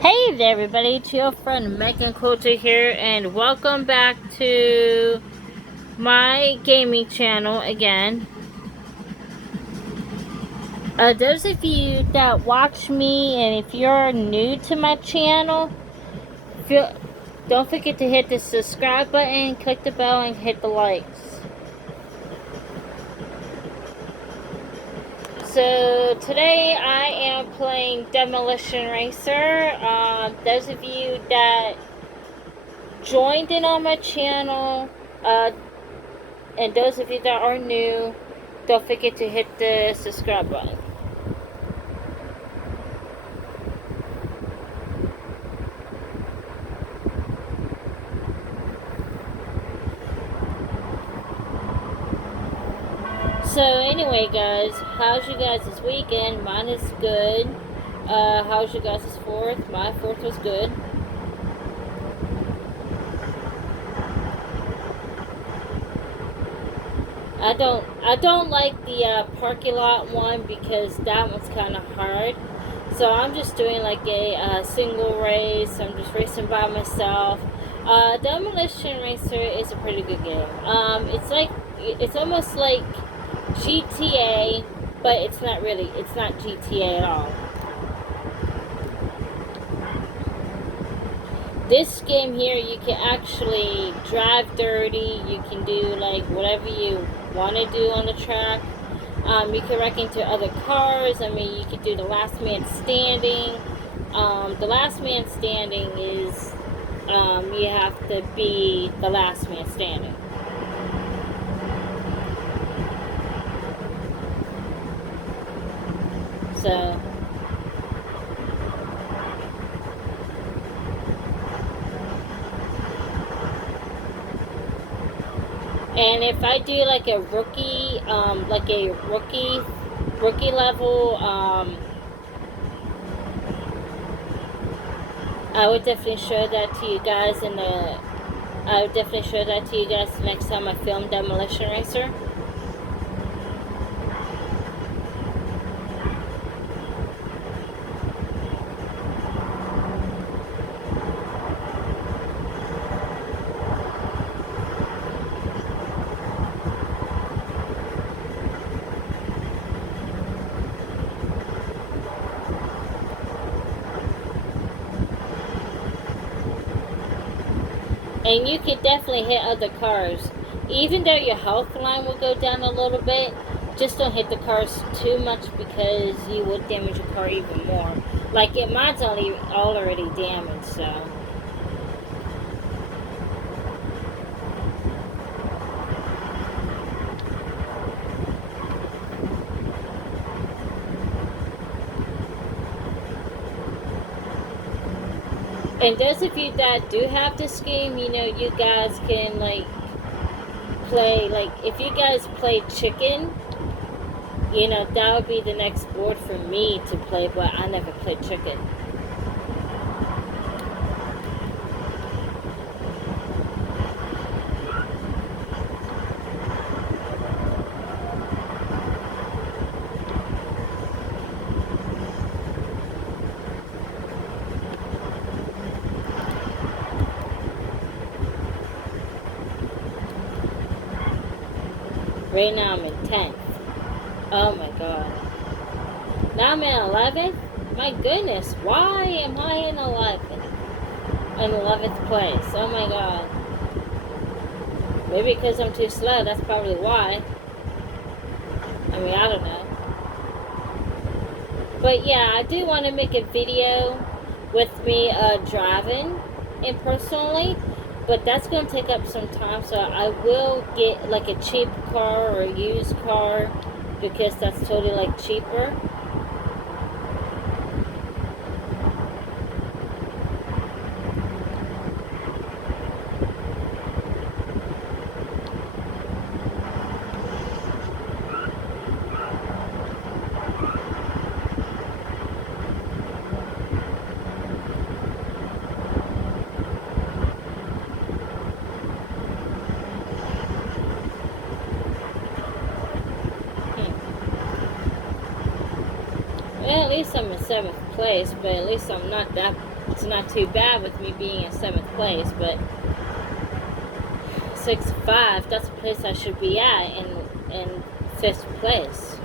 Hey there everybody, it's your friend Megan Coulter here, and welcome back to my gaming channel again. Those of you that watch me, and if you're new to my channel, don't forget to hit the subscribe button, click the bell, and hit the likes. So today I am playing Demolition Racer. Those of you that joined in on my channel, and those of you that are new, don't forget to hit the subscribe button. So anyway guys, how's you guys this weekend? Mine is good. How's you guys this 4th? My 4th was good. I don't like the parking lot one because that one's kind of hard. So I'm just doing like a single race. I'm just racing by myself. Demolition Racer is a pretty good game. It's almost like GTA, but it's not really. It's not GTA at all. This game here, you can actually drive dirty. You can do like whatever you want to do on the track. You can wreck into other cars. I mean, you could do the last man standing. The last man standing is you have to be the last man standing. So and if I do like a rookie level, I would definitely show that to you guys next time I film Demolition Racer. And you could definitely hit other cars. Even though your health line will go down a little bit, just don't hit the cars too much because you will damage your car even more. Like mine's already damaged, so. And those of you that do have this game, you know, you guys can like play, like if you guys play chicken, you know, that would be the next board for me to play, but I never played chicken. Right now I'm in 10th. Oh my god. Now I'm in 11th? My goodness, why am I in 11th? In 11th place. Oh my god. Maybe because I'm too slow, that's probably why. I mean, I don't know. But yeah, I do want to make a video with me driving and personally. But that's going to take up some time, so I will get like a cheap car or a used car because that's totally like cheaper. Well, at least I'm in 7th place, but at least I'm not that It's not too bad with me being in 7th place, but 6-5, that's the place I should be at in 5th place.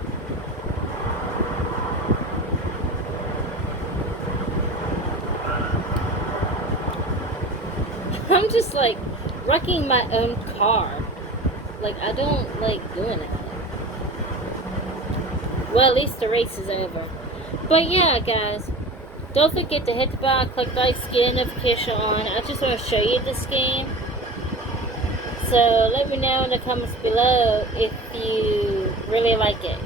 I'm just like wrecking my own car. Like, I don't like doing that. Well, at least the race is over. But yeah, guys, don't forget to hit the bell, click the like, get notification on. I just want to show you this game. So let me know in the comments below if you really like it.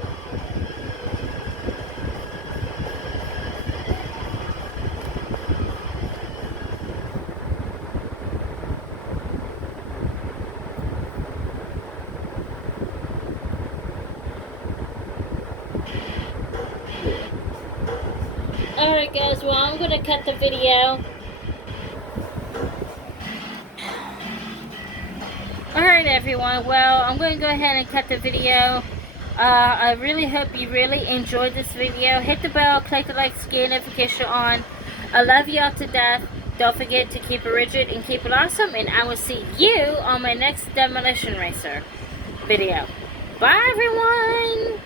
Alright guys, well I'm going to cut the video. Alright everyone, well I'm going to go ahead and cut the video. I really hope you really enjoyed this video. Hit the bell, click the like, get notification on. I love y'all to death. Don't forget to keep it rigid and keep it awesome. And I will see you on my next Demolition Racer video. Bye everyone!